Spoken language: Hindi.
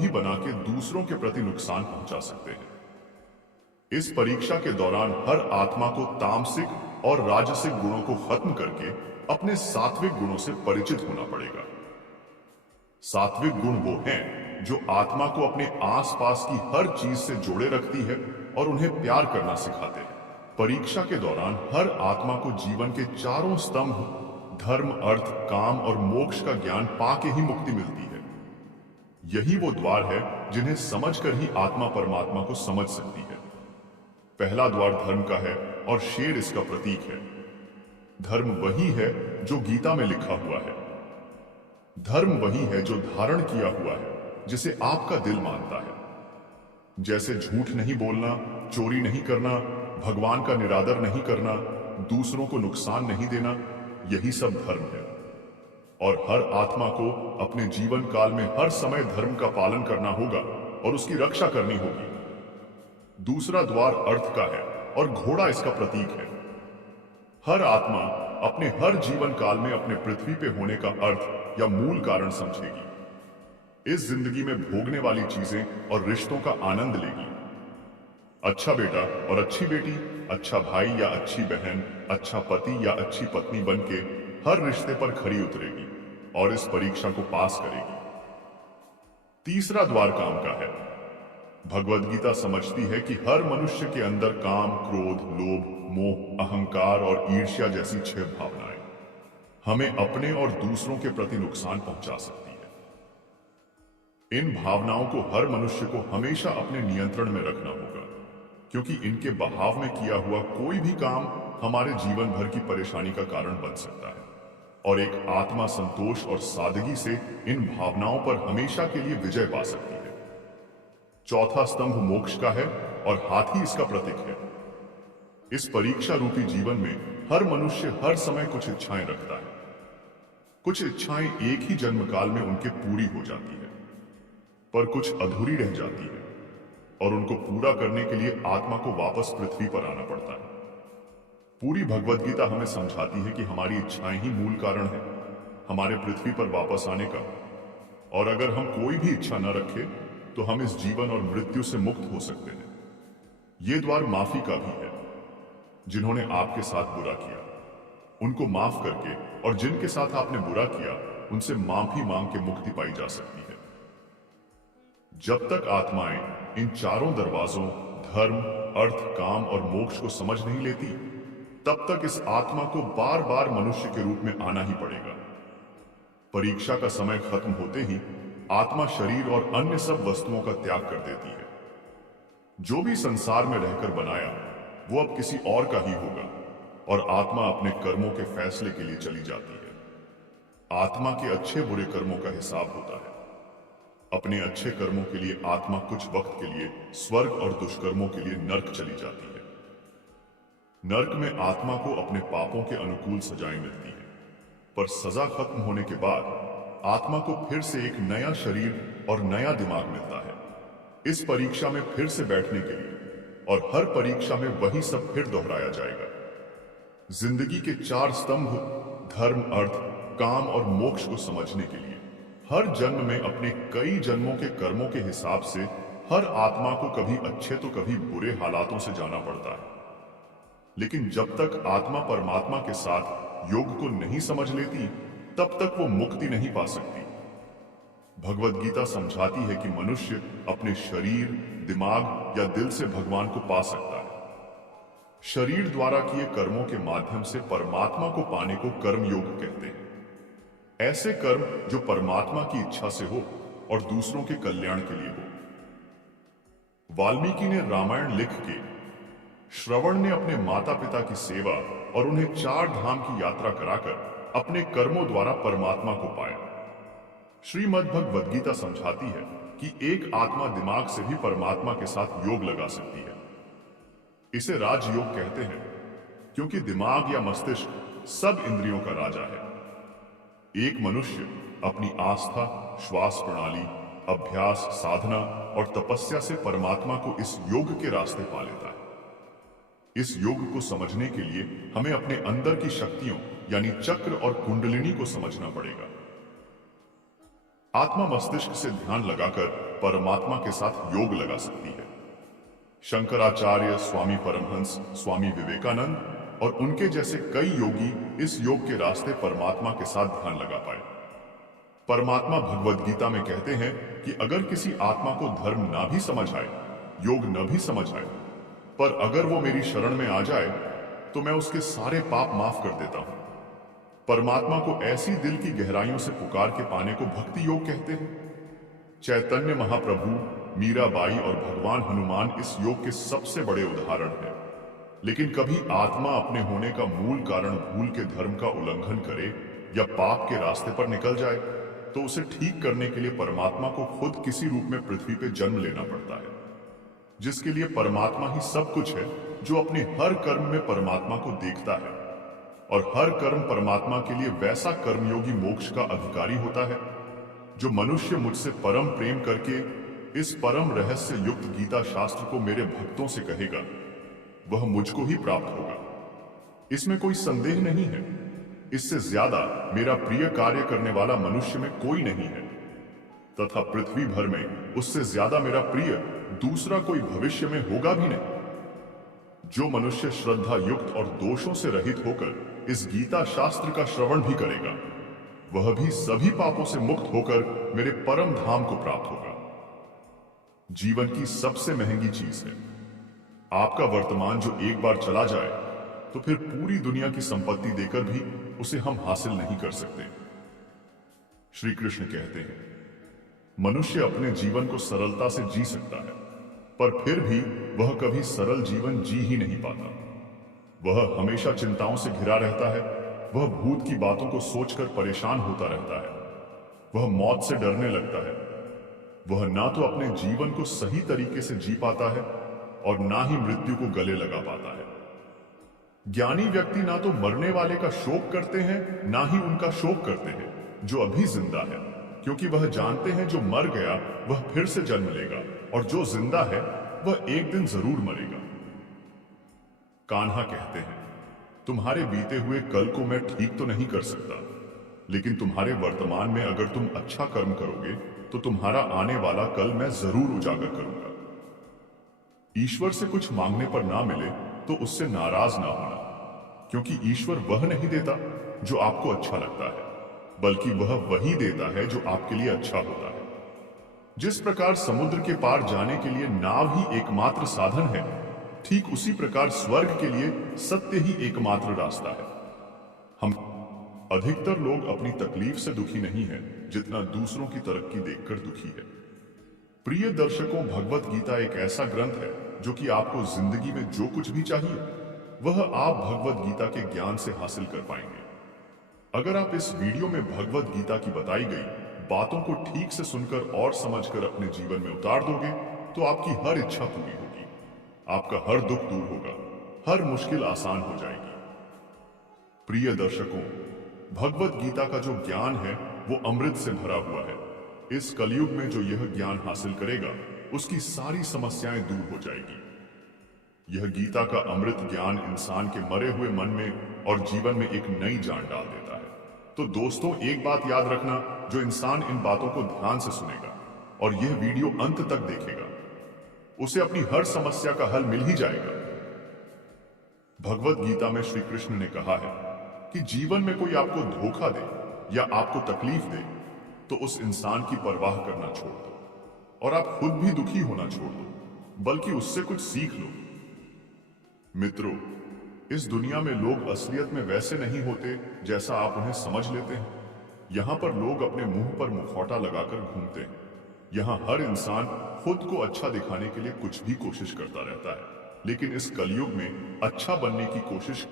भी बना के दूसरों के प्रति नुकसान पहुंचा सकते हैं। इस परीक्षा के दौरान हर आत्मा को तामसिक और राजसिक गुणों को खत्म करके अपने सात्विक गुणों से परिचित होना पड़ेगा। सात्विक गुण वो हैं जो आत्मा को अपने आसपास की हर चीज से जोड़े रखती है और उन्हें प्यार करना सिखाते हैं। परीक्षा के दौरान हर आत्मा को जीवन के चारों स्तंभ धर्म, अर्थ, काम और मोक्ष का ज्ञान पाके ही मुक्ति मिलती है। यही वो द्वार है जिन्हें समझकर ही आत्मा परमात्मा को समझ सकती है। पहला द्वार धर्म का है और शेर इसका प्रतीक है। धर्म वही है जो गीता में लिखा हुआ है। धर्म वही है जो धारण किया हुआ है, जिसे आपका दिल मानता है। जैसे झूठ नहीं बोलना, चोरी नहीं करना, भगवान का निरादर नहीं करना, दूसरों को नुकसान नहीं देना, यही सब धर्म है। और हर आत्मा को अपने जीवन काल में हर समय धर्म का पालन करना होगा और उसकी रक्षा करनी होगी। दूसरा द्वार अर्थ का है और घोड़ा इसका प्रतीक है। हर आत्मा अपने हर जीवन काल में अपने पृथ्वी पे होने का अर्थ या मूल कारण समझेगी। इस जिंदगी में भोगने वाली चीजें और रिश्तों का आनंद लेगी। अच्छा बेटा और अच्छी बेटी, अच्छा भाई या अच्छी बहन, अच्छा पति या अच्छी पत्नी बनके हर रिश्ते पर खरी उतरेगी और इस परीक्षा को पास करेगी। तीसरा द्वार काम का है। भगवद गीता समझती है कि हर मनुष्य के अंदर काम, क्रोध, लोभ, मोह, अहंकार और ईर्ष्या जैसी 6 भावनाएं हमें अपने और दूसरों के प्रति नुकसान पहुंचा सकती है। इन भावनाओं को हर मनुष्य को हमेशा अपने नियंत्रण में रखना होगा, क्योंकि इनके बहाव में किया हुआ कोई भी काम हमारे जीवन भर की परेशानी का कारण बन सकता है। और एक आत्मा संतोष और सादगी से इन भावनाओं पर हमेशा के लिए विजय पा सकती है। चौथा स्तंभ मोक्ष का है और हाथी इसका प्रतीक है। इस परीक्षा रूपी जीवन में हर मनुष्य हर समय कुछ इच्छाएं रखता है। कुछ इच्छाएं एक ही जन्म काल में उनके पूरी हो जाती है, पर कुछ अधूरी रह जाती है और उनको पूरा करने के लिए आत्मा को वापस पृथ्वी पर आना पड़ता है। पूरी भगवद गीता हमें समझाती है कि हमारी इच्छाएं ही मूल कारण है हमारे पृथ्वी पर वापस आने का, और अगर हम कोई भी इच्छा न रखें तो हम इस जीवन और मृत्यु से मुक्त हो सकते हैं। ये द्वार माफी का भी है। जिन्होंने आपके साथ बुरा किया उनको माफ करके और जिनके साथ आपने बुरा किया उनसे माफी मांग के मुक्ति पाई जा सकती है। जब तक आत्माएं इन चारों दरवाजों धर्म, अर्थ, काम और मोक्ष को समझ नहीं लेती, तब तक इस आत्मा को बार बार मनुष्य के रूप में आना ही पड़ेगा। परीक्षा का समय खत्म होते ही आत्मा शरीर और अन्य सब वस्तुओं का त्याग कर देती है। जो भी संसार में रहकर बनाया वो अब किसी और का ही होगा और आत्मा अपने कर्मों के फैसले के लिए चली जाती है। आत्मा के अच्छे बुरे कर्मों का हिसाब होता है। अपने अच्छे कर्मों के लिए आत्मा कुछ वक्त के लिए स्वर्ग और दुष्कर्मों के लिए नर्क चली जाती है। नर्क में आत्मा को अपने पापों के अनुकूल सजाएं मिलती है, पर सजा खत्म होने के बाद आत्मा को फिर से एक नया शरीर और नया दिमाग मिलता है इस परीक्षा में फिर से बैठने के लिए, और हर परीक्षा में वही सब फिर दोहराया जाएगा। जिंदगी के 4 स्तंभ धर्म, अर्थ, काम और मोक्ष को समझने के लिए हर जन्म में अपने कई जन्मों के कर्मों के हिसाब से हर आत्मा को कभी अच्छे तो कभी बुरे हालातों से जाना पड़ता है। लेकिन जब तक आत्मा परमात्मा के साथ योग को नहीं समझ लेती, तब तक वो मुक्ति नहीं पा सकती। भगवद गीता समझाती है कि मनुष्य अपने शरीर, दिमाग या दिल से भगवान को पा सकता है। शरीर द्वारा किए कर्मों के माध्यम से परमात्मा को पाने को कर्म योग कहते हैं। ऐसे कर्म जो परमात्मा की इच्छा से हो और दूसरों के कल्याण के लिए हो। वाल्मीकि ने रामायण लिख के श्रवण ने अपने माता पिता की सेवा और उन्हें 4 धाम की यात्रा कराकर अपने कर्मों द्वारा परमात्मा को पाया। श्रीमद् भगवद गीता समझाती है कि एक आत्मा दिमाग से भी परमात्मा के साथ योग लगा सकती है। इसे राजयोग कहते हैं, क्योंकि दिमाग या मस्तिष्क सब इंद्रियों का राजा है। एक मनुष्य अपनी आस्था, श्वास प्रणाली, अभ्यास, साधना और तपस्या से परमात्मा को इस योग के रास्ते पा लेता है। इस योग को समझने के लिए हमें अपने अंदर की शक्तियों यानी चक्र और कुंडलिनी को समझना पड़ेगा। आत्मा मस्तिष्क से ध्यान लगाकर परमात्मा के साथ योग लगा सकती है। शंकराचार्य, स्वामी परमहंस, स्वामी विवेकानंद और उनके जैसे कई योगी इस योग के रास्ते परमात्मा के साथ ध्यान लगा पाए। परमात्मा भगवद गीता में कहते हैं कि अगर किसी आत्मा को धर्म ना भी समझ आए, योग न भी समझ आए, पर अगर वो मेरी शरण में आ जाए तो मैं उसके सारे पाप माफ कर देता हूं। परमात्मा को ऐसी दिल की गहराइयों से पुकार के पाने को भक्ति योग कहते हैं। चैतन्य महाप्रभु, मीराबाई और भगवान हनुमान इस योग के सबसे बड़े उदाहरण हैं। लेकिन कभी आत्मा अपने होने का मूल कारण भूल के धर्म का उल्लंघन करे या पाप के रास्ते पर निकल जाए तो उसे ठीक करने के लिए परमात्मा को खुद किसी रूप में पृथ्वी पे जन्म लेना पड़ता है, जिसके लिए परमात्मा ही सब कुछ है, जो अपने हर कर्म में परमात्मा को देखता है और हर कर्म परमात्मा के लिए वैसा कर्मयोगी मोक्ष का अधिकारी होता है। जो मनुष्य मुझसे परम प्रेम करके इस परम रहस्य युक्त गीता शास्त्र को मेरे भक्तों से कहेगा, वह मुझको ही प्राप्त होगा। इसमें कोई संदेह नहीं है। इससे ज्यादा मेरा प्रिय कार्य करने वाला मनुष्य में कोई नहीं है, तथा पृथ्वी भर में उससे ज्यादा मेरा प्रिय दूसरा कोई भविष्य में होगा भी नहीं। जो मनुष्य श्रद्धा युक्त और दोषों से रहित होकर इस गीता शास्त्र का श्रवण भी करेगा, वह भी सभी पापों से मुक्त होकर मेरे परम धाम को प्राप्त होगा। जीवन की सबसे महंगी चीज है आपका वर्तमान, जो एक बार चला जाए तो फिर पूरी दुनिया की संपत्ति देकर भी उसे हम हासिल नहीं कर सकते। श्री कृष्ण कहते हैं, मनुष्य अपने जीवन को सरलता से जी सकता है, पर फिर भी वह कभी सरल जीवन जी ही नहीं पाता। वह हमेशा चिंताओं से घिरा रहता है, वह भूत की बातों को सोचकर परेशान होता रहता है, वह मौत से डरने लगता है, वह ना तो अपने जीवन को सही तरीके से जी पाता है और ना ही मृत्यु को गले लगा पाता है। ज्ञानी व्यक्ति ना तो मरने वाले का शोक करते हैं, ना ही उनका शोक करते हैं जो अभी जिंदा है, क्योंकि वह जानते हैं जो मर गया वह फिर से जन्म लेगा और जो जिंदा है वह एक दिन जरूर मरेगा। कान्हा कहते हैं, तुम्हारे बीते हुए कल को मैं ठीक तो नहीं कर सकता, लेकिन तुम्हारे वर्तमान में अगर तुम अच्छा कर्म करोगे तो तुम्हारा आने वाला कल मैं जरूर उजागर करूंगा। ईश्वर से कुछ मांगने पर ना मिले तो उससे नाराज ना होना, क्योंकि ईश्वर वह नहीं देता जो आपको अच्छा लगता है, बल्कि वह वही देता है जो आपके लिए अच्छा होता है। जिस प्रकार समुद्र के पार जाने के लिए नाव ही एकमात्र साधन है, ठीक उसी प्रकार स्वर्ग के लिए सत्य ही एकमात्र रास्ता है। हम अधिकतर लोग अपनी तकलीफ से दुखी नहीं है जितना दूसरों की तरक्की देखकर दुखी है। प्रिय दर्शकों, भगवत गीता एक ऐसा ग्रंथ है जो कि आपको जिंदगी में जो कुछ भी चाहिए वह आप भगवत गीता के ज्ञान से हासिल कर पाएंगे। अगर आप इस वीडियो में भगवत गीता की बताई गई बातों को ठीक से सुनकर और समझकर अपने जीवन में उतार दोगे तो आपकी हर इच्छा पूरी होगी, आपका हर दुख दूर होगा, हर मुश्किल आसान हो जाएगी। प्रिय दर्शकों, भगवत गीता का जो ज्ञान है वो अमृत से भरा हुआ है। इस कलयुग में जो यह ज्ञान हासिल करेगा उसकी सारी समस्याएं दूर हो जाएगी। यह गीता का अमृत ज्ञान इंसान के मरे हुए मन में और जीवन में एक नई जान डाल देता है। तो दोस्तों, एक बात याद रखना, जो इंसान इन बातों को ध्यान से सुनेगा और यह वीडियो अंत तक देखेगा, उसे अपनी हर समस्या का हल मिल ही जाएगा। भगवत गीता में श्री कृष्ण ने कहा है कि जीवन में कोई आपको धोखा दे या आपको तकलीफ दे तो उस इंसान की परवाह करना छोड़ दो और आप खुद भी दुखी होना छोड़ दो, बल्कि उससे कुछ सीख लो। मित्रों, इस दुनिया में लोग असलियत में वैसे नहीं होते जैसा आप उन्हें समझ लेते हैं। यहाँ पर लोग अपने मुंह पर मुखौटा लगाकर घूमते हैं। यहाँ हर इंसान खुद को अच्छा दिखाने के लिए कुछ भी कोशिश करता रहता है, लेकिन इस कलयुग में अच्छा बनने की कोशिश